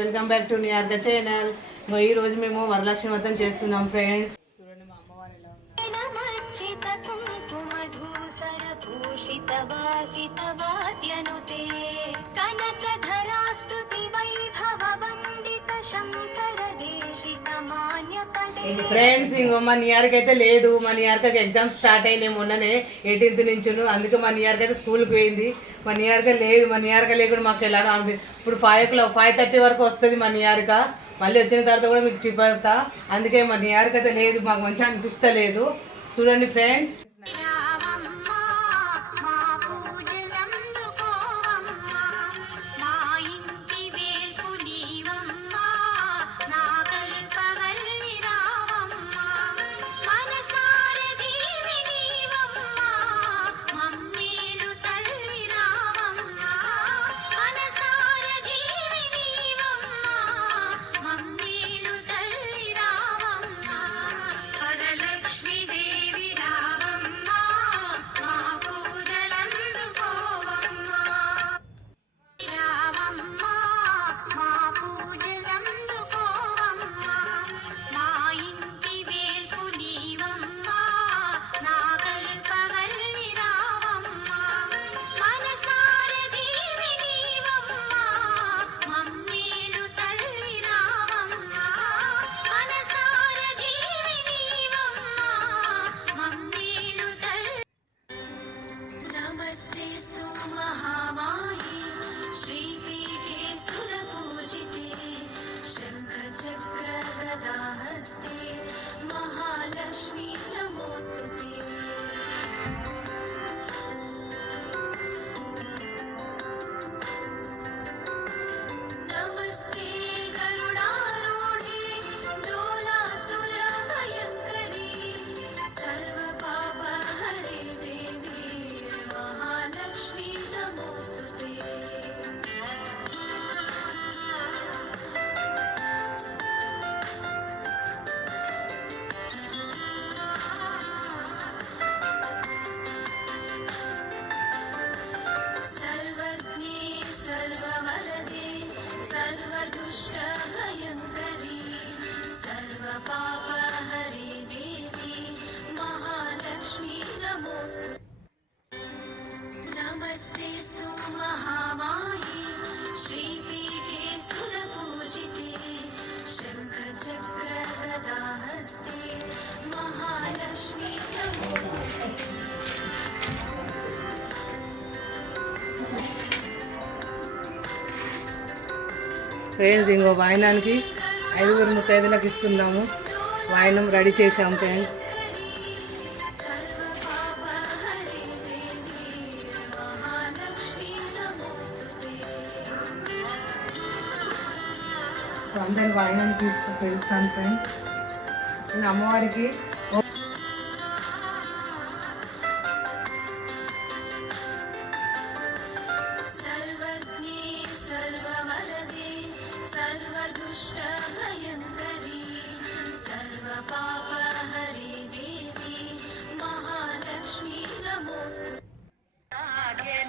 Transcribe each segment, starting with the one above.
Welcome back to నియార్క channel. ఈ రోజు మేము వరలక్ష్మి వ్రతం చేస్తున్నాం ఫ్రెండ్స్. చూడండి మా అమ్మవారు ఎలా ఫ్రెండ్స్. ఇంకో మా నియార్కి అయితే లేదు. మా నియార్కకి ఎగ్జామ్స్ స్టార్ట్ అయినాయి మొన్ననే 18th నుంచి. అందుకే మా నియార్క అయితే స్కూల్కి పోయింది. మా నియార్క లేదు. మా నియార్క లేకుండా మాకు ఎలా ఇప్పుడు 5:30 వరకు వస్తుంది మా నియార్క. మళ్ళీ వచ్చిన తర్వాత కూడా మీకు చూపెడతా. అందుకే మా నియార్క అయితే లేదు. మాకు మంచిగా అనిపిస్తలేదు. చూడండి ఫ్రెండ్స్. ఫ్రెండ్స్, ఇంకో వాయినానికి 5 ముత్తైదులకు ఇస్తున్నాము. వాయినం రెడీ చేసాము ఫ్రెండ్స్. అందరి వాయినాన్ని పిలుస్తాను ఫ్రెండ్స్. నేను అమ్మవారికి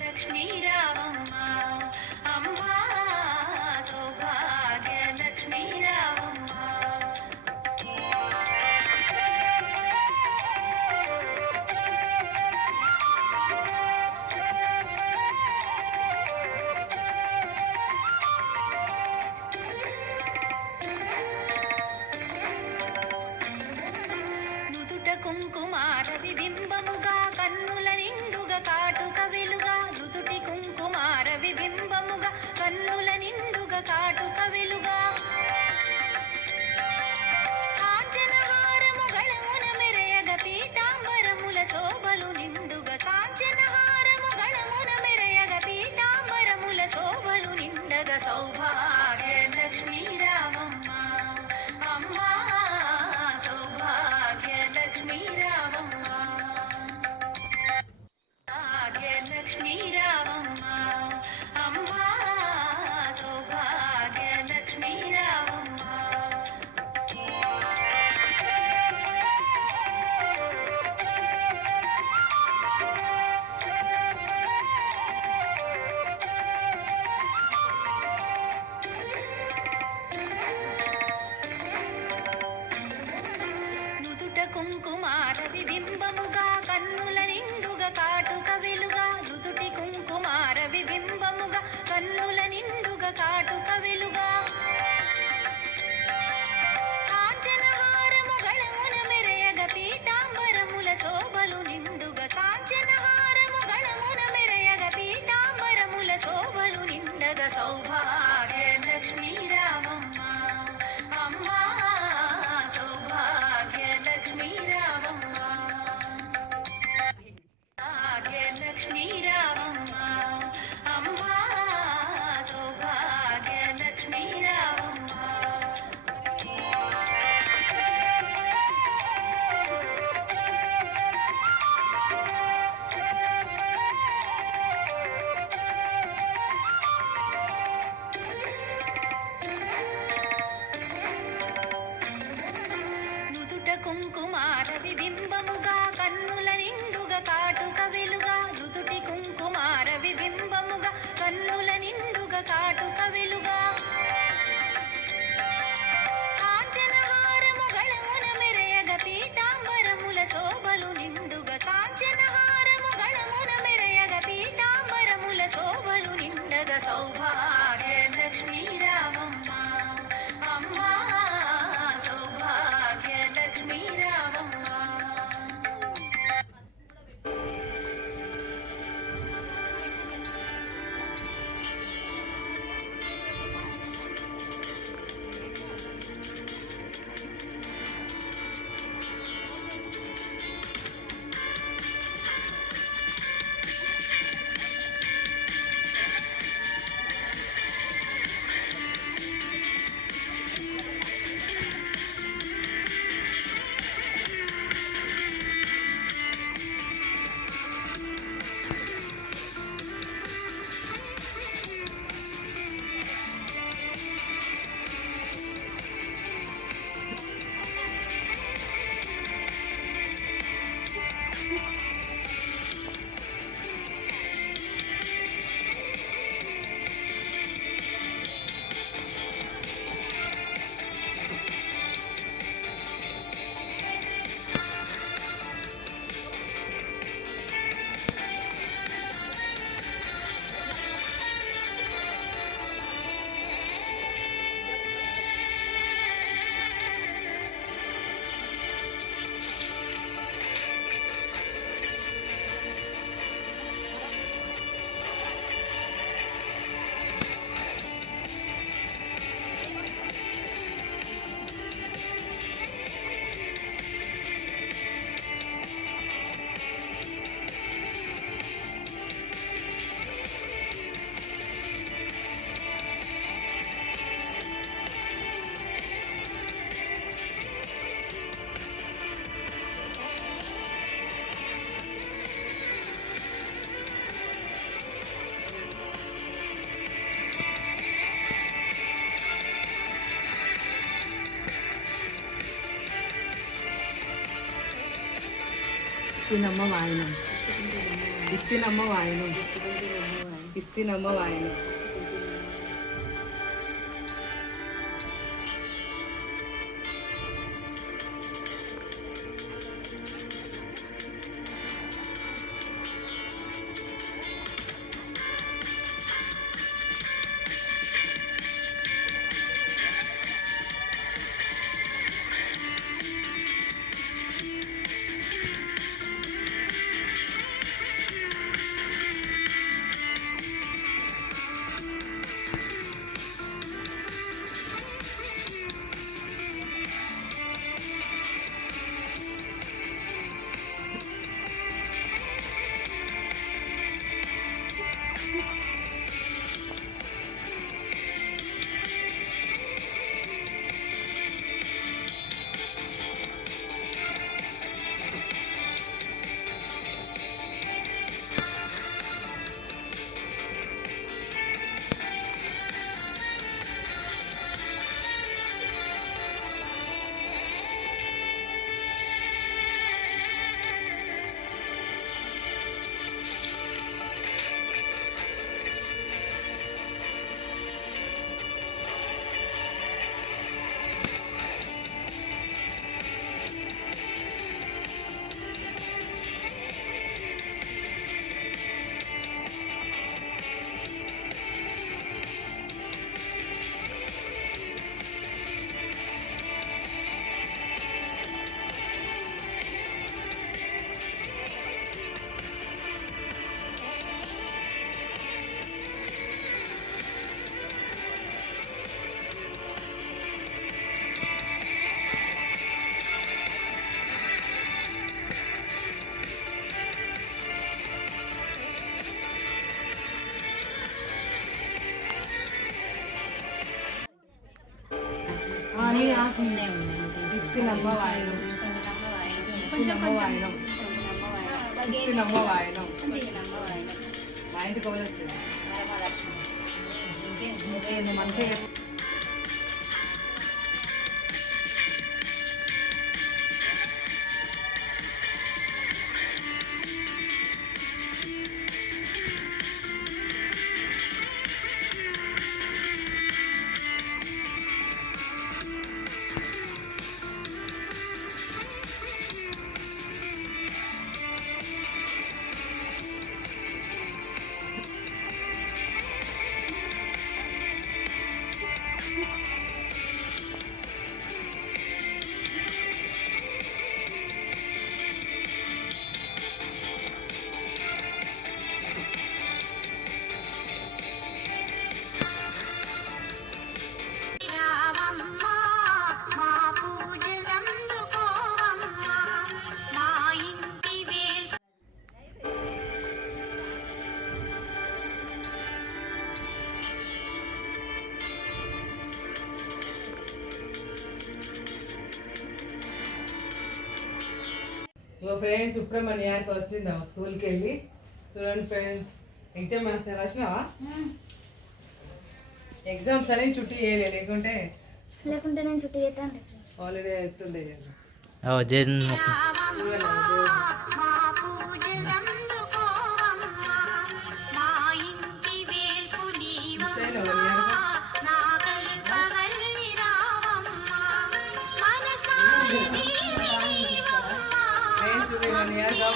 లక్ష్మీ రావమ్మ అమ్మా సౌభాగ్య లక్ష్మీ రావమ్మ. నుదుట కుంకుమార విబింబముగా కన్నుల నిండుగా కాటుక వెలుగా. నుదుటి కుంకుమార విబింబముగా కన్నుల నిండుగా కాటుక వెలుగా. కాంచనహారము గళమున మెరయగ పీతాంబరముల శోభలు నిండుగా. కాంచనహారము గళమున మెరయగ పీతాంబరముల శోభలు నిండగా. సౌభాగ్య లక్ష్మీ రావమ్మ అమ్మా సౌభాగ్య లక్ష్మీ రావమ్మ. లక్ష్మీ రావమ్మ అమ్మా సౌభాగ్య లక్ష్మీ కుంకుమార విబింబముగా కన్నుల నిండుగా కాటుక వెలుగా నుదుటి కుంకుమార విబింబముగా కన్నుల నిండుగా కాటుక వెలుగా కాంచనహారము గళమున మెరయగ పీతాంబరముల శోభలు నిండుగా కాంచనహారము గళమున మెరయగ పీతాంబరముల శోభలు నిండగా సౌభాగ్య లక్ష్మీ రామమ్మ అమ్మా సౌభాగ్య లక్ష్మీ రామమ్మ భాగ్య లక్ష్మీ రామమ్మ అమ్మా సౌభాగ్య లక్ష్మీ రామమ్మ నుదుట కుంకుమార విబింబముగా కన్నుల నిండుగా కాటుక వెలుగా నుదుటి కుంకుమార విబింబముగా కన్నుల నిండుగా కాటుక వెలుగా కాంచనహారము గళమున మెరయగ పీతాంబరముల శోభలు నిండుగా కాంచనహారము గళమున మెరయగ పీతాంబరముల శోభలు నిండగా సౌభాగ్య లక్ష్మీ రామమ్మ అమ్మా సౌభాగ్య లక్ష్మీ రామమ్మ ఇస్తినమ్మ వాయనం ఇస్తినమ్మ వాయనం ఇస్తినమ్మ వాయనం మనీ ఇస్తినమ్మ వాయనం ఇస్తినమ్మ వాయనం ఇస్తినమ్మ వాయనం మా ఇంటికి ఎవరు వచ్చింది మంచిగా ఇంకో ఫ్రెండ్స్ ఇప్పుడే మన యారికి వచ్చిందాం స్కూల్కి వెళ్ళి చూడండి ఫ్రెండ్స్ ఎగ్జామ్ రాసినావా ఎగ్జామ్స్ అని చుట్టూ చేయలే లేకుంటే నేను చుట్టూ చేస్తాను ఆల్రెడీ అవుతుండే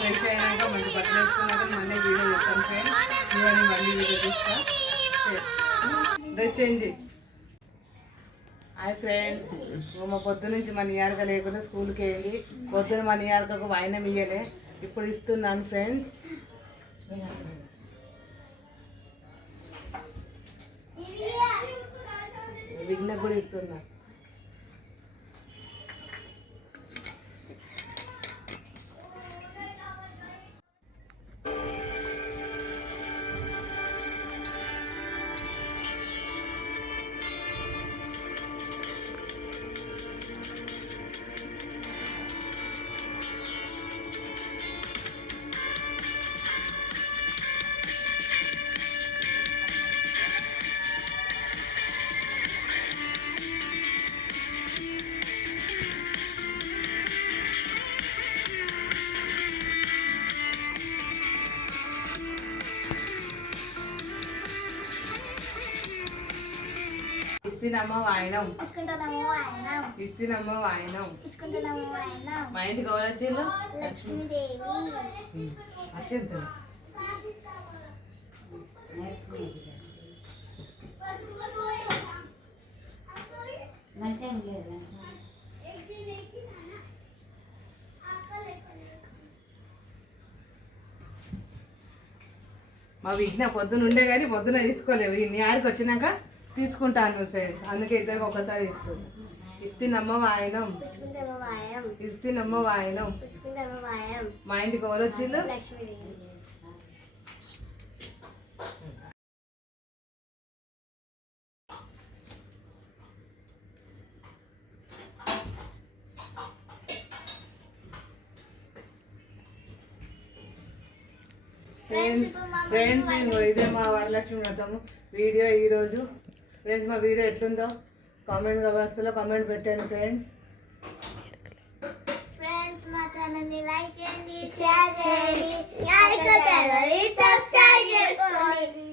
ఫ్రెష్ అయినాక మళ్ళీ బట్టలు వేసుకున్నాక మళ్ళీ వీడియో చేస్తాను ఫ్రెండ్స్ చూడండి మళ్ళీ వీడియో చూస్తా డ్రెస్ చేంజ్ హాయ్ ఫ్రెండ్స్ మా పొద్దు నుంచి మన నియార్క లేకుండా స్కూల్కి వెళ్ళి పొద్దున మన నియార్కకు వాయినం ఇయ్యలే ఇప్పుడు ఇస్తున్నాను ఫ్రెండ్స్ విఘ్న కూడా ఇస్తున్నా ఇస్తినమ్మ వాయినం ఇస్తినమ్మ వాయినం మా ఇంటికి ఎవరు వచ్చిందో అత్యంత మా విఘ్న పొద్దున ఉండే కానీ పొద్దున తీసుకోలేవు ఈ న్యాయకి వచ్చినాక తీసుకుంటాను ఫ్రెండ్స్ అందుకే ఇద్దరికి ఒకసారి ఇస్తుంది ఇస్తినమ్మ వాయనం ఇస్తినమ్మ వాయనం మా ఇంటికి ఎవరు వచ్చిండు ఫ్రెండ్స్ ఇదే మా వరలక్ష్మి వ్రతము వీడియో ఈరోజు ఫ్రెండ్స్ మా వీడియో ఎట్లుందో కామెంట్ బాక్స్లో కామెంట్ పెట్టండి ఫ్రెండ్స్ మా ఛానల్ని లైక్ చేయండి షేర్ చేయండి సబ్స్క్రైబ్ చేసుకోండి.